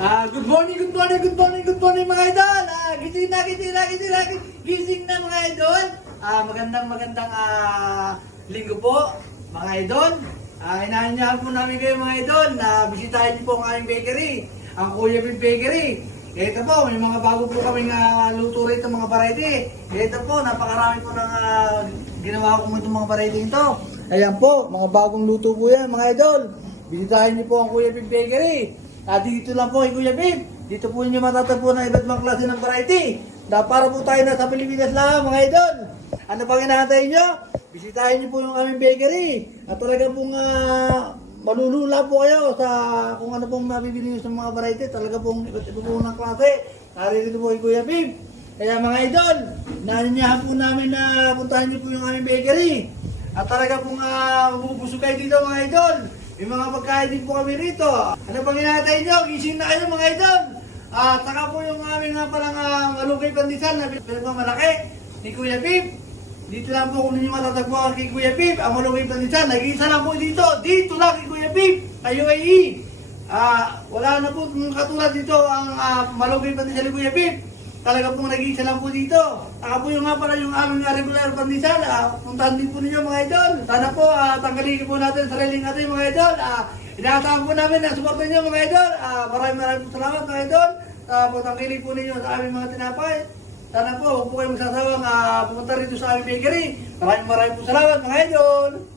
Ah, good morning, good morning, good morning, good morning mga idol. Ah, gising na, gising na, gising na, gising na mga idol. Ah, magandang magandang ah, linggo po mga idol. Ah, inaanyahan po namin kayo mga idol na bisitahin niyo po ang aming bakery, ang Kuya Big Bakery. Ito po, may mga bago po kaming ah, luto rito mga variety. Ito po, napakarami po ng ah, ginawa ko itong mga variety ito. Ayan po, mga bagong luto po yan mga idol. Bisitahin niyo po ang Kuya Big Bakery. Ah, dito lang po kay Kuya Big. Dito po niyo matatagpuan ng iba't ibang klase ng variety. Na para po tayo na sa Pilipinas lang mga idol. Ano pang inaantay niyo? Bisitahin niyo po yung aming bakery. At talaga pong ah, malulula po kayo sa kung ano pong mabibili niyo sa mga variety. Talaga pong iba't iba po ng klase. Naririto po kay Kuya Big. Kaya mga idol, naninyahan po namin na puntahan niyo po yung aming bakery. At talaga pong uh, mabubusog kayo dito mga idol. May mga pagkain din po kami rito. Ano pang hinatay nyo? Gising na kayo mga idol. At saka po yung aming nga palang uh, malugay pandesal na pinagmamalaki ni Kuya Pip. Dito lang po kung ninyo matatagpuan kay Kuya Pip. Ang malugay pandesal, nag-iisa lang po dito. Dito lang kay Kuya Pip. Kayo ay Ah, wala na po katulad dito ang uh, malugay pandesal ni Kuya Pip. Talaga pong nag-iisa lang po dito. Saka po yung nga pala yung aming regular pandesal. Uh, puntahan din po ninyo mga idol. Sana po uh, tanggalin po natin sariling natin mga idol. Uh, inaasahan po namin na suporta niyo mga idol. Uh, maraming maraming salamat mga idol. Uh, tanggalin po ninyo sa aming mga tinapay. Sana po, huwag po kayong magsasawang uh, pumunta rito sa aming bakery. Maraming maraming po salamat mga idol.